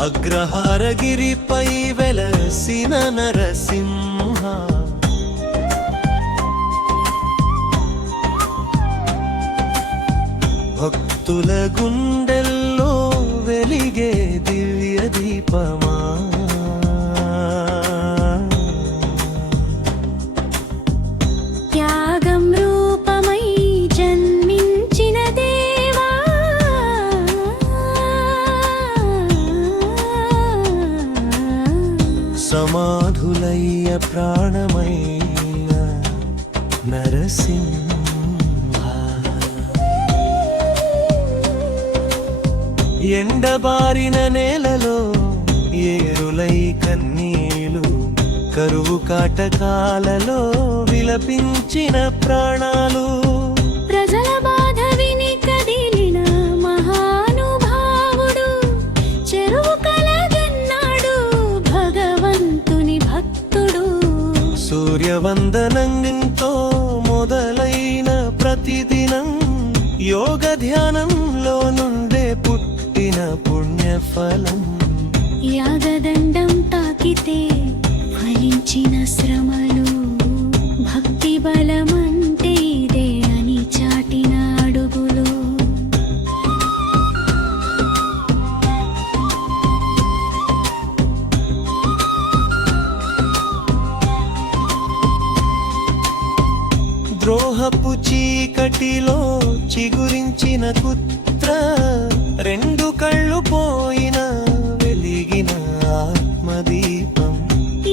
అగ్రహారగిరిపై వెలసిన నరసింహ. భక్తుల గుండెల్లో వెలిగే దివ్య దీపం సమాధులయ్య ప్రాణమైన నరసింహ. ఎండబారిన నేలలో ఏరులై కన్నీలు కరువు కాటకాలలో విలపించిన ప్రాణాలు సూర్యవందనంతో మొదలైన ప్రతిదినం యోగ ధ్యానంలో నుండే పుట్టిన పుణ్యఫలం. యాగదండం తాకితే ఫలించిన శ్రమలు ద్రోహపు చీకటిలో చిగురించిన కుత్ర రెండు కళ్ళు పోయిన వెలిగిన ఆత్మదీపం.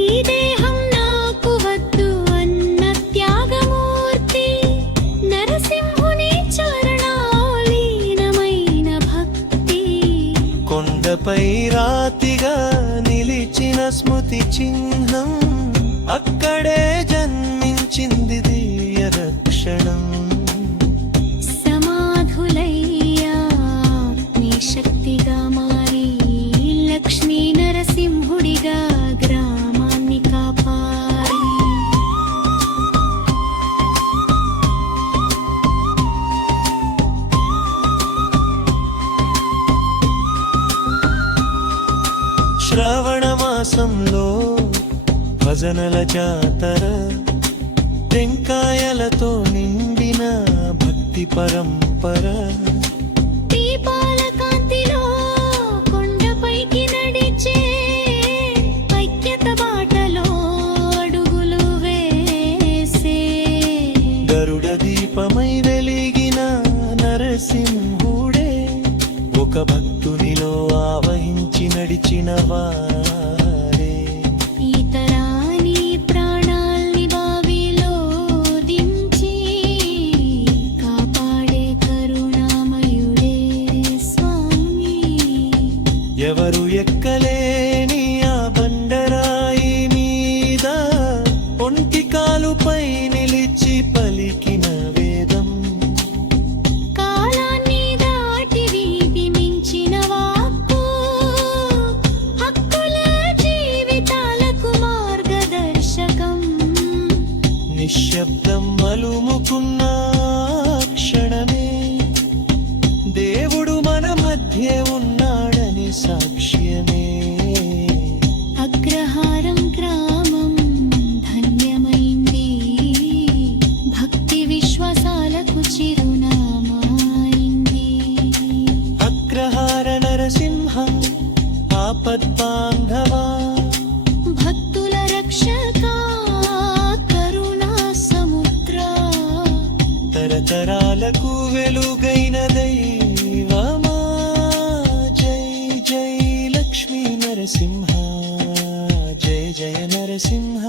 ఈ దేహం నాకు వద్దు అన్న త్యాగమూర్తి నరసింహుని చరణాలీనమైన భక్తి. కొండపై రాతిగా నిలిచిన స్మృతి చిహ్నం అక్కడే జన్మించింది శ్రావణ మాసంలో భజనల జాతర టెంకాయలతో నిండిన భక్తి పరంపర. ఒక భక్తునిలో ఆవహించి నడిచిన వారే. ఈతరాని ప్రాణాల్ని బావిలో దించి కాపాడే కరుణామయుడే స్వామి. ఎవరు ఎక్కలేని నిశ్శబ్దం అలుముకున్న క్షణమే. దేవుడు మన మధ్య ఉన్నాడని సాక్ష్యమే. అగ్రహారం గ్రామం ధన్యమైంది. భక్తి విశ్వాసాలకు చిరునామాయింది. అగ్రహార నరసింహ ఆపద్బాంధవా. భక్తుల తరతరాలకు వెలుగైన దైవమా? జై జై లక్ష్మీ నరసింహ జయ జయ నరసింహ.